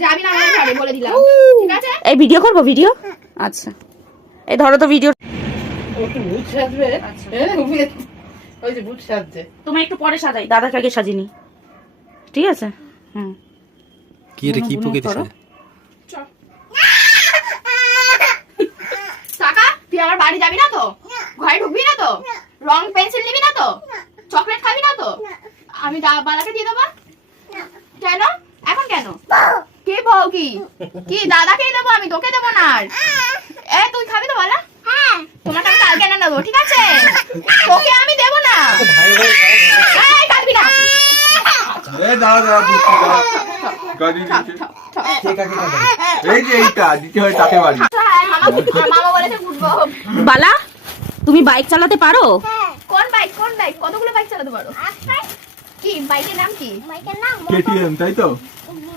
যাবি না আমার ঘরে বলে দিলাম, ঠিক আছে? এই ভিডিও করবো, ভিডিও? আচ্ছা, এই ধরো তো ভিডিও। ভূত সাজবে? ওই যে ভূত সাজছে। তুমি একটু পরে সাজাই, দাদাকে আগে সাজিনি, ঠিক আছে? হুম, কি রে, কি পকে দিছে? টাকা তুই আমার বাড়ি যাবি না তো? ঘরে ঢুকবি না তো? রং পেন্সিল নিবি না তো? চকলেট খাবি না তো? আমি বালাকে দিয়ে দেবো। কেন এখন কেন? কি বউ? কি কি দাদাকেই দেবো আমি, তোকে দেবো না। আর তুই খাবি তো বালা? হ্যাঁ, তোমাকে আমি কালকে এনে দেবো, ঠিক আছে? তোকে আমি দেবো না। কাটবি না। বালা, তুমি বাইক চালাতে পারো? কোন বাইক? কোন বাইক? কতগুলো বাইক চালাতে পারো? কি বাইকের নাম? কি বাইকের নাম? কেটিএম, তাই তো?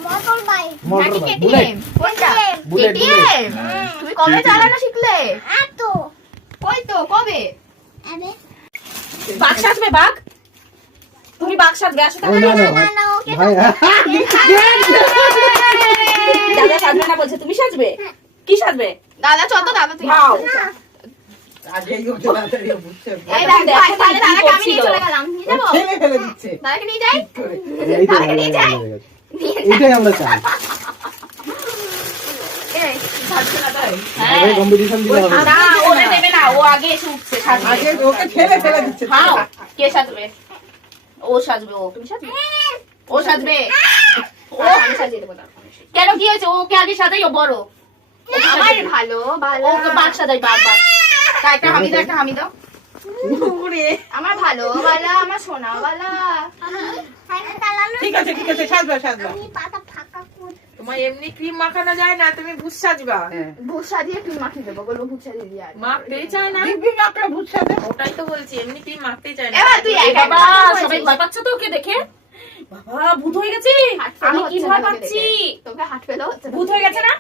মোটর বাইক নাকি বুলেট। কেটিএম? কোনটা? Bullet, KTM. তুমি কবে চালানো শিখলে? তো কই তো কবে? আরে বাঘ সাজবে? বাঘ? তুমি বাঘ সাজবে, আসো ও না তাহলে। না না ওকে ভাই, দাদা সাজবে না বলছে, তুমি সাজবে? কি সাজবে? দাদা চল তো, দাদা তুই ভাও। আগেই ওকে তাড়াতাড়ি ভূত সাজবে। এই দেখ দেখো ভাই, তাহলে কি দাদাকে আমি নিয়ে করছিল। চলে গেলাম। নিয়ে যাবো? ঠেলে ফেলে দিচ্ছে। দাদাকে নিয়ে যাই? এই তো দাদাকে নিয়ে যাই? নিয়ে যাই। এটাই আমরা চাই। এই, সাজছে না তাই? আগে কম্পিটিশন দিলে হবে। না, ওটা দেবে না, ও আগে এসে উঠছে, সাজবে। আগে ওকে ঠেলে ফেলে দিচ্ছে। ভাও, কে সাজবে? ও সাজবে। ও, তুমি সাজবে? ও সাজবে। ও আমি সাজিয়ে দেবো দাঁড়া। কেন, কি হয়েছে? ওকে আগে সাজাই, ও বড়। আমার ভালো ভালো ওকে বাঘ সাজাই, বাঘ বাঘ। তা একটা হামি দাও, একটা হামি দাও। আমার ভালো বালা, আমার সোনা বালা। ঠিক আছে ঠিক আছে, সাজবা সাজবা। আমি পাতা ফাঁকা করে তোমার এমনি ক্রিম মাখানো যায় না, তুমি ভূত সাজবা। ভূত সাজিয়ে ক্রিম মাখিয়ে দেবো, বলবো ভূত সাজিয়ে দিয়ে আর। মাখতেই চায় না। দিব্যি মাখরা ভূত সাজে। ওটাই তো বলছি, এমনি ক্রিম মাখতেই চায় না। এবার তুই এই একা বাবা, একা সবাই ভয় পাচ্ছ তো ওকে দেখে? বাবা, ভূত হয়ে গেছে। আমি কি ভয় পাচ্ছি? তোকে হাট পেলেও হচ্ছে না। ভূত হয়ে গেছে না?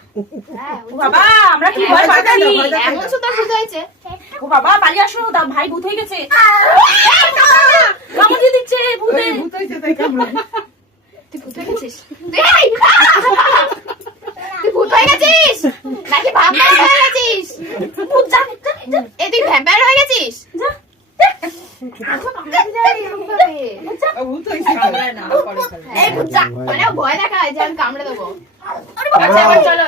হ্যাঁ, ও বাবা, আমরা কি ভয় পাচ্ছি? এমন সুন্দর ভূত হয়েছে। ও বাবা, পালিয়ে আসো, ভাই ভূত হয়ে গেছে। কামড় দিয়ে দিচ্ছে ভূতে। ওই ভূত হয়েছে তাই কামড়ায়। তুই ভূত হয়ে গেছিস? এই! তুই ভূত হয়ে গেছিস নাকি ভ্যাম্পায়ার হয়ে গেছিস? ভূত যা, যা, যা, এই তুই ভ্যাম্পায়ার হয়ে গেছিস? যা। এখন কামড়াতে যাই এরকম ভাবে। ও ভূত হয়েছে কামড়ায় না, পরে কামড়ায়। এই ভূত যা, মানে ও ভয় দেখায় যে আমি কামড়ে দেবো। আচ্ছা, এবার চলো,